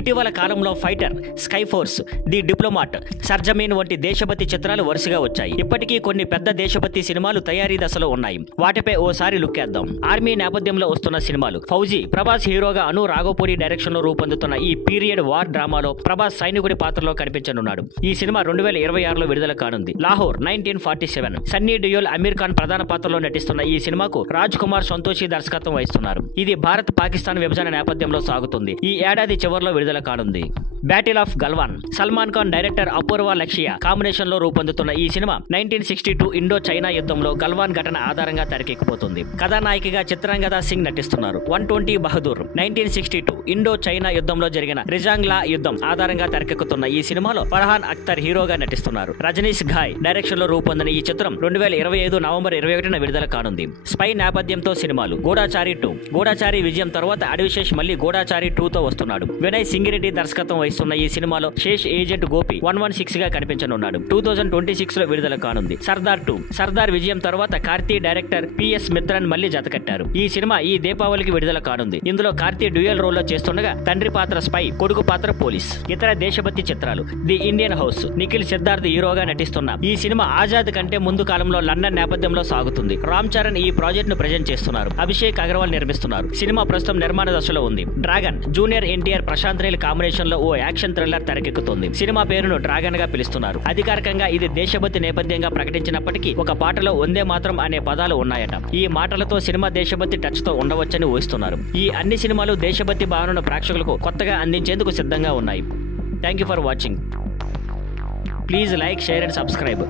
ఇటీవల కాలంలో Fighter, Sky Force, The Diplomat, Sarzameen వంటి దేశభక్తి చిత్రాలు వరుసగా వచ్చాయి. ఇప్పటికీ కొన్ని పెద్ద దేశభక్తి సినిమాలు తయారీ దశలో ఉన్నాయి. వాటిపై ఓసారి లుక్కేద్దాం. ఆర్మీ నేపథ్యంలో వస్తున్న సినిమాలు. ఫౌజీ, ప్రభాస్ హీరోగా అను రాఘోపూడి డైరెక్షన్ లో రూపొందుతున్న ఈ పీరియడ్ వార్ డ్రామాలో ప్రభాస్ సైనికుడి పాత్రలో కనిపించనున్నాడు. ఈ సినిమా 2026లో విడుదల కానుంది. లాహోర్ 1947. సన్నీ డియోల్, అమీర్ ఖాన్ ప్రధాన పాత్రలో నటిస్తున్న ఈ సినిమాకు రాజ్ కుమార్ సంతోషి దర్శకత్వం వహిస్తున్నారు. ఇది భారత్ పాకిస్తాన్ విభజన నేపథ్యంలో సాగుతుంది. ఈ ఏడాది చివరిలో విడుదల కానుంది. Battle of Galwan. Salman Khan director Apoorva Lakhia combination లో రూపొందుతున్న ఈ సినిమా 1962 ఇండో చైనా యుద్ధంలో గల్వాన్ ఘటన ఆధారంగా తెరకెక్కిపోతుంది. కథానాయికగా చిత్రాంగద సింగ్ నటిస్తున్నారు. 120 బహదూర్. 1962 ఇండో చైనా యుద్ధంలో జరిగిన రిజాంగ్లా యుద్ధం ఆధారంగా తెరకెక్కుతున్న ఈ సినిమాలో ఫర్హాన్ అఖ్తర్ హీరోగా నటిస్తున్నారు. రజనీష్ ఘాయ్ డైరెక్షన్ లో రూపొందిన ఈ చిత్రం 2025 నవంబర్ 21న విడుదల కానుంది. స్పై నేపథ్యంతో సినిమాలు. గూఢాచారి 2. గూఢాచారి విజయం తర్వాత అడివిశేష్ మళ్ళీ గూఢాచారి 2తో వస్తున్నాడు. వినయ్ సింగిరెడ్డి దర్శకత్వం వహిస్తున్న ఈ సినిమాలో శేష్ ఏజెంట్ గోపి 116 గా కనిపించనున్నాడు. 2026లో విడుదల కానుంది. సర్దార్ 2. సర్దార్ విజయం తర్వాత కార్తీ డైరెక్టర్ పిఎస్ మిత్రన్ మళ్ళీ జతకట్టారు. ఈ సినిమా ఈ దీపావళికి విడుదల కానుంది. ఇందులో కార్తీ డ్యూయల్ రోల్ లో చేస్తుండగా తండ్రి పాత్ర స్పై, కొడుకు పాత్ర పోలీస్. ఇతర దేశభక్తి చిత్రాలు. The Indian house. Nikhil Siddharth హీరోగా నటిస్తున్న ఈ సినిమా ఆజాద్ కంటే ముందు కాలంలో లండన్ నేపథ్యంలో సాగుతుంది. రామ్ చరణ్ ఈ ప్రాజెక్ట్ ను ప్రెజెంట్ చేస్తున్నారు. అభిషేక్ అగర్వాల్ నిర్మిస్తున్నారు. సినిమా ప్రస్తుతం నిర్మాణ దశలో ఉంది. Dragon. Junior NTR, Prashanth Neel combination లో ఓ యాక్షన్ థ్రిల్లర్ తెరకెక్కుతుంది. సినిమా పేరును డ్రాగన్ గా పిలుస్తున్నారు. అధికారికంగా ఇది దేశభక్తి నేపథ్యంగా ప్రకటించినప్పటికీ ఒక పాటలో వందే మాత్రం అనే పదాలు ఉన్నాయట. ఈ మాటలతో సినిమా దేశభక్తి టచ్ తో ఉండవచ్చని ఊహిస్తున్నారు. ఈ అన్ని సినిమాలు దేశభక్తి భావనను ప్రేక్షకులకు కొత్తగా అందించేందుకు సిద్ధంగా ఉన్నాయి. Thank you for watching. Please like, share and subscribe.